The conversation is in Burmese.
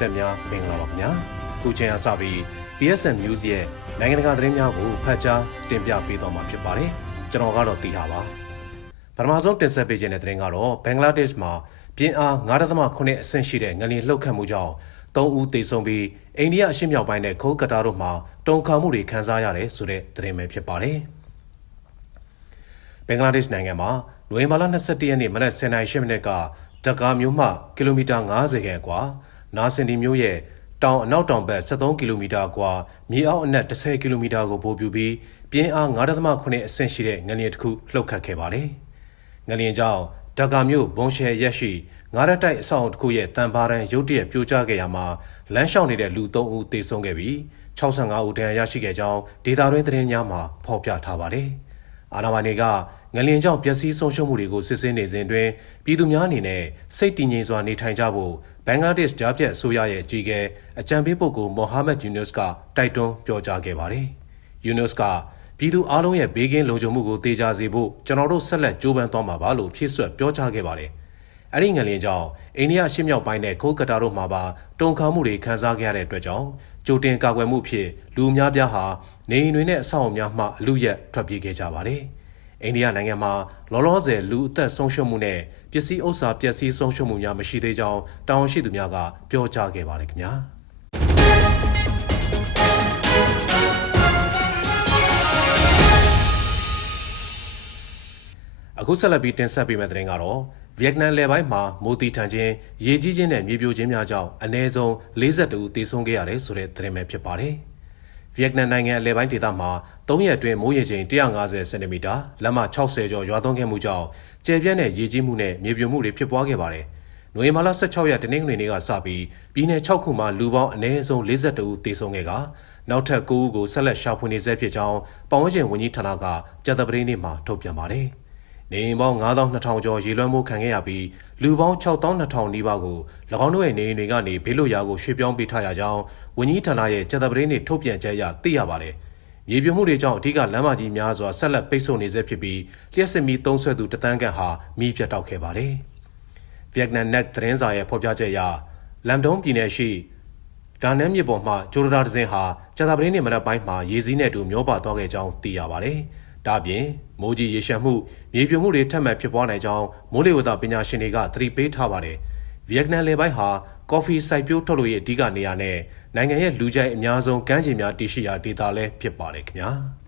သက်များမင်္ဂလာပါခင်ဗျာခုချိန်အားစပြီး PSN News ရဲ့နိုင်ငံတကာသတင်းများကိုဖတ်ကြားတင်ပြပေးသွားမှာဖြစ်ပါတယ်ကျွန်တော်ကတော့တီဟာပါပထမဆုံးတင်ဆက်ပေးခြင်းတဲ့သတင်းကတော့ဘင်္ဂလားဒေ့ရှ်မှာပြင်းအား9.9အဆင့်ရှိတဲ့ငလျင်လှုပ်ခတ်မှုကြောင့်၃ဦးသေဆုံးပြီးအိန္ဒိယအရှေ့မြောက်ပိုင်းနဲ့ခိုးကတာတို့မှာတုန်ခါမှုတွေခံစားရတယ်ဆိုတဲ့သတင်းပဲဖြစ်ပါတယ်ဘင်္ဂလားဒေ့ရှ်နိုင်ငံမှာနိုဝင်ဘာလ22ရက်နေ့မနက်10:08မိနစ်က တက္ကာမြို့မှကီလိုမီတာ90ခန့်ကွာနာစင်တီမြို့ရဲ့တောင်အနောက်တောင်ဘက်73ကီလိုမီတာကွာမြေအောက်အနက်10ကီလိုမီတာကိုပို့ပြူပြီးပြင်းအား9.9အဆင့်ရှိတဲ့ငလျင်တစ်ခုလှုပ်ခတ်ခဲ့ပါတယ်။ငလျင်ကြောင့်တက္ကာမြို့ဘုံရှယ်ရက်ရှိငါးရက်တိုက်အဆောက်အုံတစ်ခုရဲ့တန်ပါရန်ရုတ်တရက်ပြိုကျခဲ့ရမှာလမ်းလျှောက်နေတဲ့လူ3ဦးသေဆုံးခဲ့ပြီး65ဦးဒဏ်ရာရရှိခဲ့ကြောင်းဒေတာတွင်းသတင်းများမှာဖော်ပြထားပါတယ်။အာဏာပိုင်တွေက ငလျင်ကြောင့်ပျက်စီးဆုံးရှုံးမှုတွေကိုစစ်ဆေးနေစဉ်အတွင်းပြည်သူများအနေနဲ့စိတ်တည်ငြိမ်စွာနေထိုင်ကြဖို့ဘင်္ဂလားဒေ့ရှ်ဂျာပြတ်အစိုးရရဲ့အကြီးအကဲအကြံပေးပုဂ္ဂိုလ်မိုဟာမက်ယူနွတ်ကတိုက်တွန်းပြောကြားခဲ့ပါတယ်။ယူနွတ်ကပြည်သူအလုံးရဲ့ဘေးကင်းလုံခြုံမှုကိုတေချာစေဖို့ကျွန်တော်တို့ဆက်လက်ကြိုးပမ်းသွားမှာပါလို့ဖြည့်ဆွတ်ပြောကြားခဲ့ပါတယ်။အဲ့ဒီငလျင်ကြောင့်အိန္ဒိယရှေ့မြောက်ပိုင်းနဲ့ခိုးကတာတို့မှာပါတုန်ခါမှုတွေခံစားခဲ့ရတဲ့အတွက်ကြောင့်ကြိုတင်ကာကွယ်မှုဖြစ်လူအများပြားဟာနေအိမ်တွေနဲ့အဆောက်အအုံများမှအလူရက်ထွက်ပြေးခဲ့ကြပါတယ်။ အိန္ဒိယနိုင်ငံမှာလောလောဆယ်လူအသက်ဆုံးရှုံးမှုနဲ့ပစ္စည်းဥစ္စာပျက်စီးဆုံးရှုံးမှုများမရှိသေးကြောင်းတာဝန်ရှိသူများကပြောကြားခဲ့ပါတယ်ခင်ဗျာအခုဆက်လက်ပြီးတင်ဆက်ပေးမယ့်သတင်းကတော့ဗီယက်နမ်လယ်ပိုင်းမှာမိုးတီထန်ခြင်းရေကြီးခြင်းနဲ့မြေပြိုခြင်းများကြောင့်အနည်းဆုံး42ဦးသေဆုံးခဲ့ရတယ်ဆိုတဲ့သတင်းပဲဖြစ်ပါတယ်။ ဗီယက်နမ်နိုင်ငံအလဲပိုင်းဒေသမှာ3ရက်အတွင်းမိုးရေချိန်150စင်တီမီတာလက်မ60ကျော်ရွာသွန်းခဲ့မှုကြောင့်ကျယ်ပြန့်တဲ့ရေကြီးမှုနဲ့မြေပြိုမှုတွေဖြစ်ပွားခဲ့ပါတယ်။နိုဝင်ဘာလ16ရက်တနင်္ဂနွေနေ့ကစပြီးပြည်내6ခုမှာလူပေါင်းအနည်းဆုံး42ဦးသေဆုံးခဲ့ကနောက်ထပ်9ဦးကိုဆက်လက်ရှာဖွေနေဆဲဖြစ်ကြောင်းပတ်ဝန်းကျင်ဝန်ကြီးဌာနကကြာသပတေးနေ့မှာထုတ်ပြန်ပါတယ်။ နေအိမ်ပေါင်း9200ကျော်ရေလွှမ်းမှုခံခဲ့ရပြီးလူပေါင်း6200နီးပါးကို၎င်းတို့ရဲ့နေအိမ်တွေကနေဘေးလွတ်ရာကိုရွှေ့ပြောင်းပေးထားရကြောင်းဝန်ကြီးဌာနရဲ့ကြက်တပရင်းတွေထုတ်ပြန်ချက်အရသိရပါတယ်။မြေပြိုမှုတွေကြောင့်အဓိကလမ်းမကြီးများစွာဆက်လက်ပိတ်ဆို့နေဆဲဖြစ်ပြီးလျှက်စစ်မီသုံးဆွဲသူတသန်းခန့်ဟာမိပြတ်တောက်ခဲ့ပါတယ်။ Vietnam Net သတင်းစာရဲ့ဖော်ပြချက်အရလမ်ဒုံပြည်နယ်ရှိဒါနန်းမြေပေါ်မှဂျိုဒရာဒဇင်ဟာကြာသပတေးနေ့မနက်ပိုင်းမှာရေစီးနဲ့အတူမျောပါသွားခဲ့ကြောင်းသိရပါတယ်။ ဒါ့အပြင်မိုးကြီးရေရှမ်းမှုမြေပြိုမှုတွေထပ်မံဖြစ်ပွားနိုင်ကြောင်းမိုးလေဝသပညာရှင်တွေကသတိပေးထားပါတယ်။ဗီယက်နမ်လေပိုင်းဟာကော်ဖီစိုက်ပျိုးထုတ်လုပ်ရေးအဓိကနေရာနဲ့နိုင်ငံရဲ့လူကြိုက်အများဆုံးကမ်းခြေများတည်ရှိရာဒေသလည်းဖြစ်ပါတယ်ခင်ဗျာ။